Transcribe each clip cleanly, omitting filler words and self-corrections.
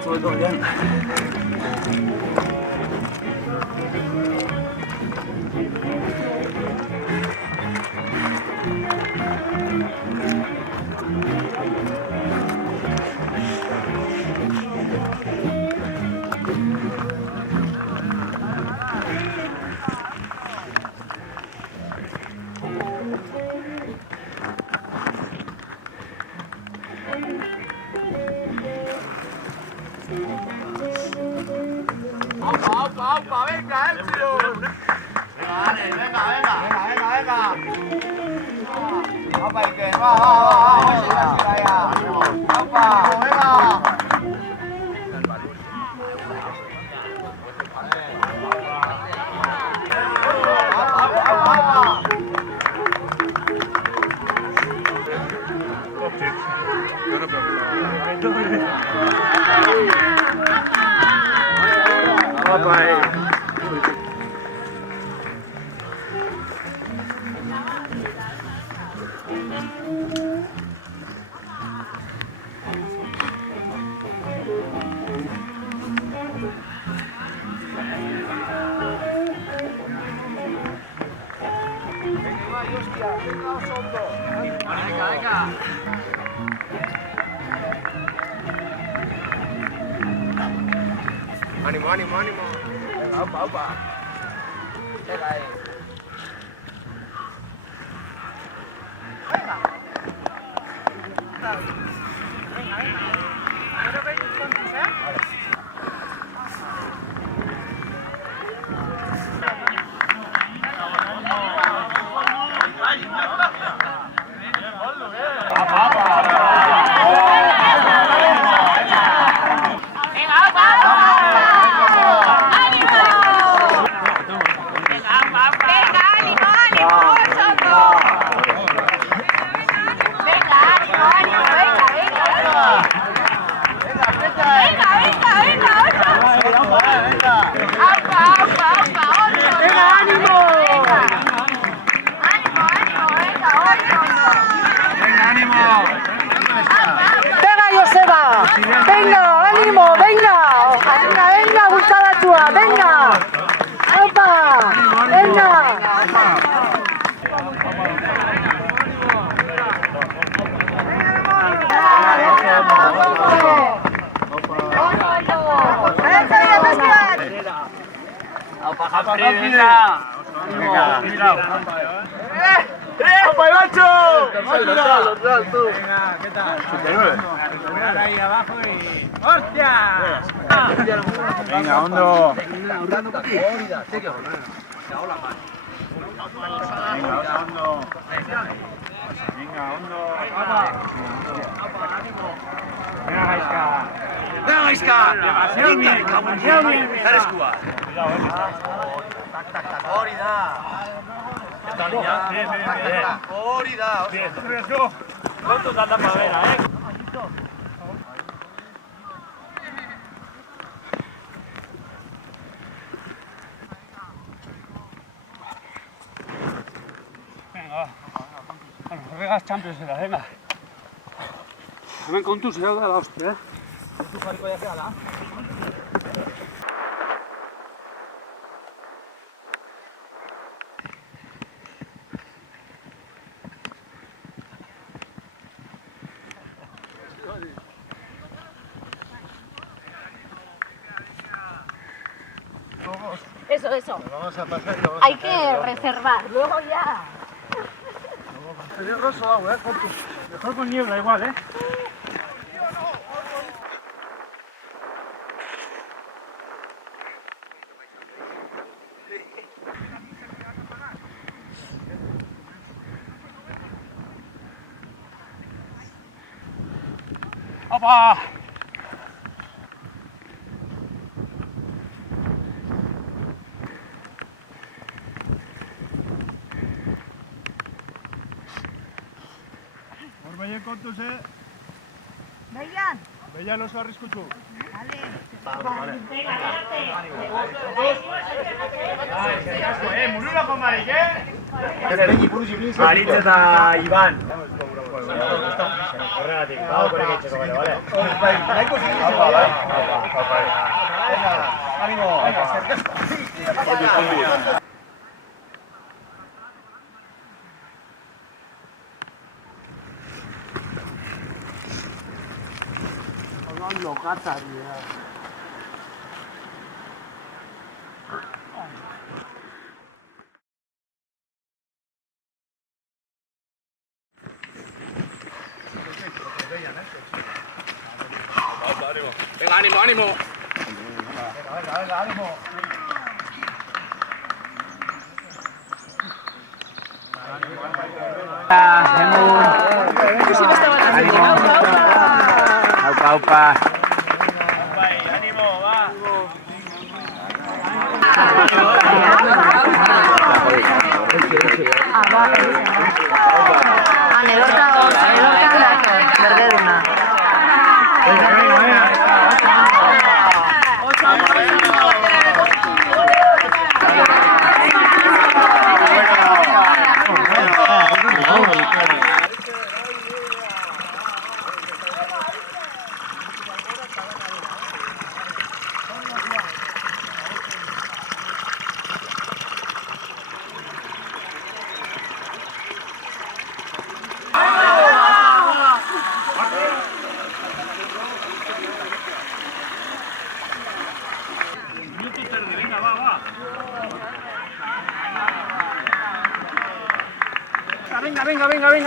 做动员。Opa, venga, Ezio. Venga, dale, venga. Opa, Iker, va. Opa, venga. Venga. Ánimo. Venga, opa. Venga ahí. Venga. ¿Pero veis juntos, Vale. Venga, ánimo, venga, busca la tua, venga. Opa, venga. ¡Opa, Ivancho! Venga, ¿qué tal? Ahora ahí abajo y... ¡Hostia! Venga, ondo. Venga, ondo. Venga, ondo. Venga, Gaizka. Venga, Gaizka. Demasiado bien, demasiado bien. Eskua. Hori da. Hori da. Kontu da pabera, Venga, bueno, horregaz Championsera, venga. Hemen kontuz da hostia, Kontu jarriko jakea da. Eso. Hay que reservar, luego ya. Peligroso agua, kontu. Mejor con niebla igual, ¡Opa! Horbaien kontuz, Beian. Beian oso arriskutsu. Murula con Marik, Aritz eta Iban. Horregatik, bago korek etxeko bere, bale? Venga, ánimo. Venga, ánimo. Aupa. Berdeduna.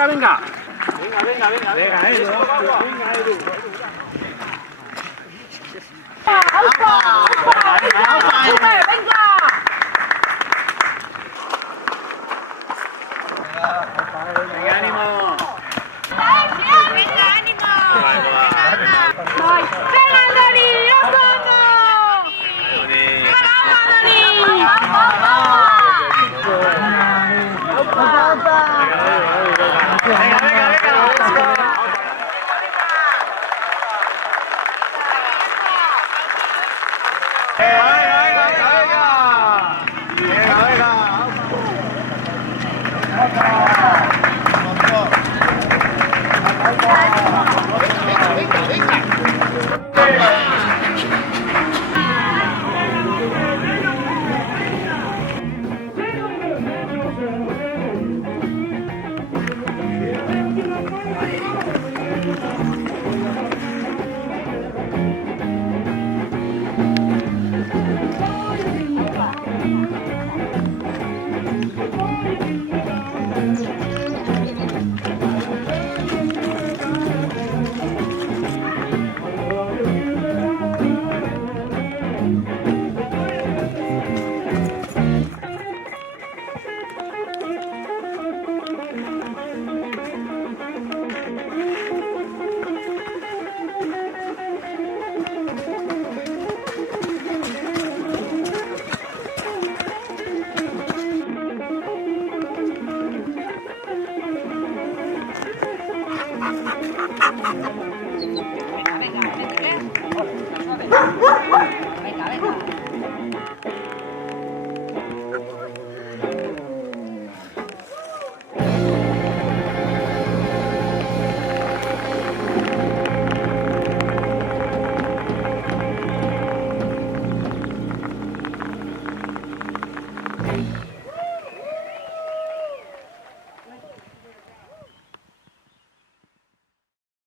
Venga. ¡Venga, Dani!